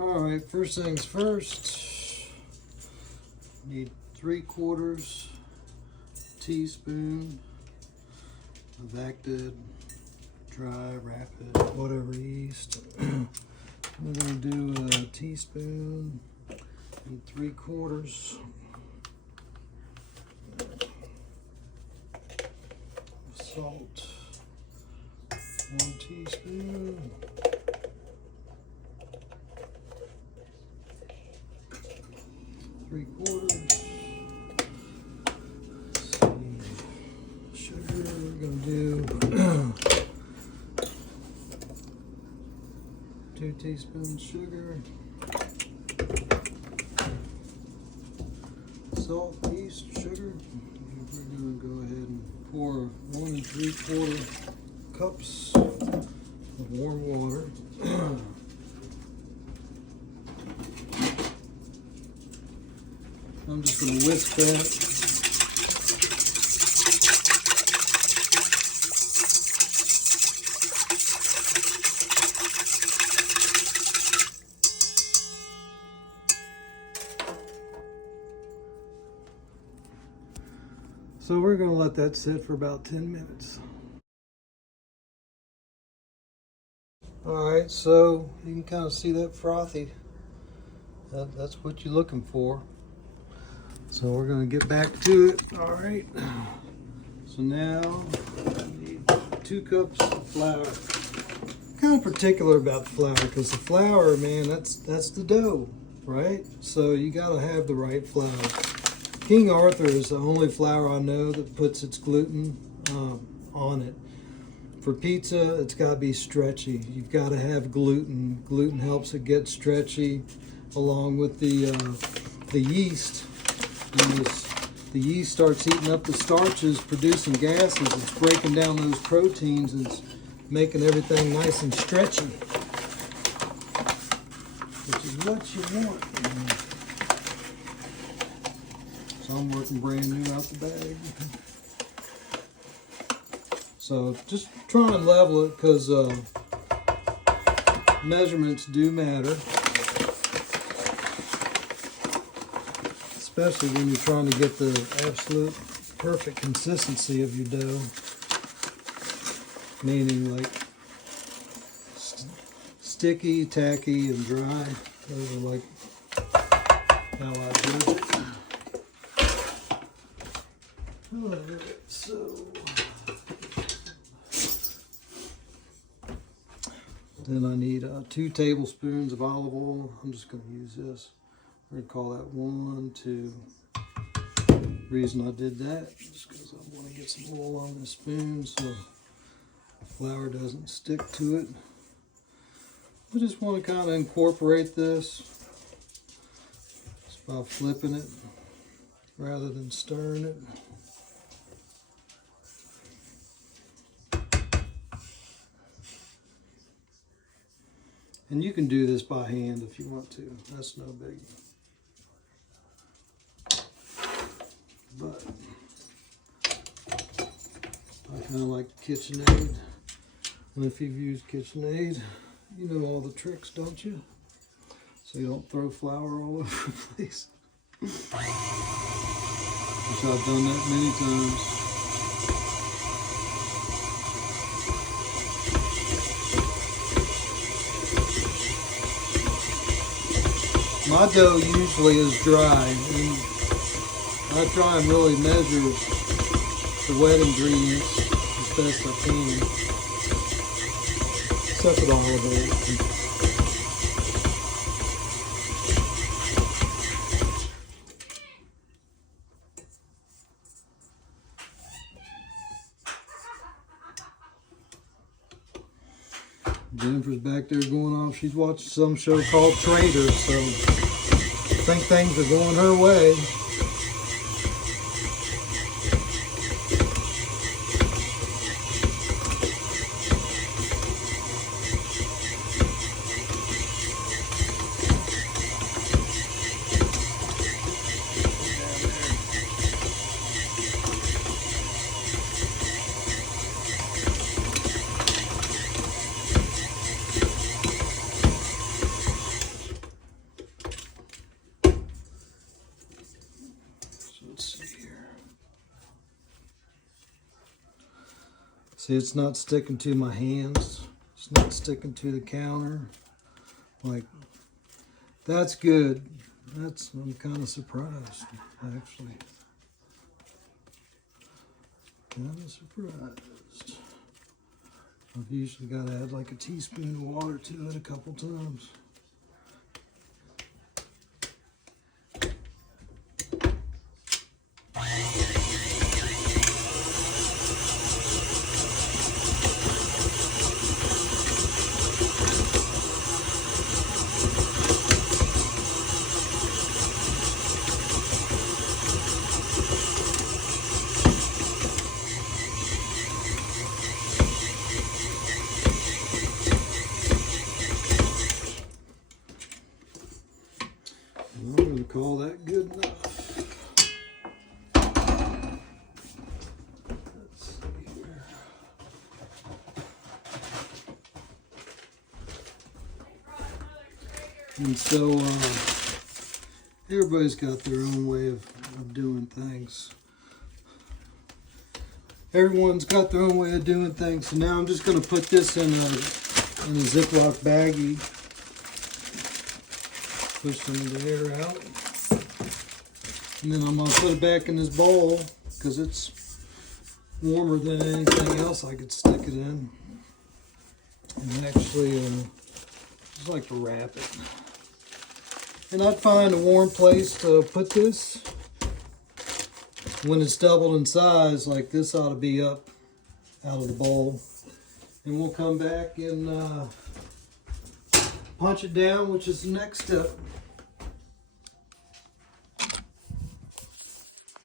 Alright, first things first, need 3/4 teaspoon of acted, dry, rapid, whatever yeast. We're going to do a teaspoon and 3/4 salt, 1 teaspoon. 3/4. Sugar, we're going to do 2 teaspoons sugar. Salt, yeast, sugar. We're going to go ahead and pour 1 3/4 cups of warm water. I'm just going to whisk that. So we're going to let that sit for about 10 minutes. Alright, so you can kind of see that frothy. That's what you're looking for. So we're going to get back to it. Alright, so now I need 2 cups of flour. Kind of particular about the flour because the flour, man, that's the dough, right? So you got to have the right flour. King Arthur is the only flour I know that puts its gluten on it. For pizza, it's got to be stretchy. You've got to have gluten. Gluten helps it get stretchy, along with the yeast. And the yeast starts eating up the starches, producing gases. It's breaking down those proteins and it's making everything nice and stretchy, which is what you want. So I'm working brand new out the bag. So just try and level it because measurements do matter. Especially when you're trying to get the absolute perfect consistency of your dough. Meaning like sticky, tacky, and dry. Those are like how I do it. Alright, so then I need 2 tablespoons of olive oil. I'm just going to use this. We're going to call that 1, 2. The reason I did that is because I want to get some oil on this spoon so the flour doesn't stick to it. I just want to kind of incorporate this just by flipping it rather than stirring it. And you can do this by hand if you want to. That's no biggie. But I kind of like KitchenAid. And if you've used KitchenAid, you know all the tricks, don't you? So you don't throw flour all over the place. Which I've done that many times. My dough usually is dry, and I try and really measure the wet ingredients as best I can. Except with olive oil. Jennifer's back there going off. She's watching some show called Traders, so I think things are going her way. See, it's not sticking to my hands. It's not sticking to the counter. Like, that's good. I'm kind of surprised, actually. Kind of surprised. I've usually got to add like a teaspoon of water to it a couple times. I'm going to call that good enough. Let's see here. And so everybody's got their own way of doing things. Everyone's got their own way of doing things. So now I'm just going to put this in a Ziploc baggie. Push some of the air out. And then I'm going to put it back in this bowl because it's warmer than anything else I could stick it in. And actually, just like to wrap it. And I'd find a warm place to put this. When it's doubled in size, like this ought to be up out of the bowl. And we'll come back and punch it down, which is the next step.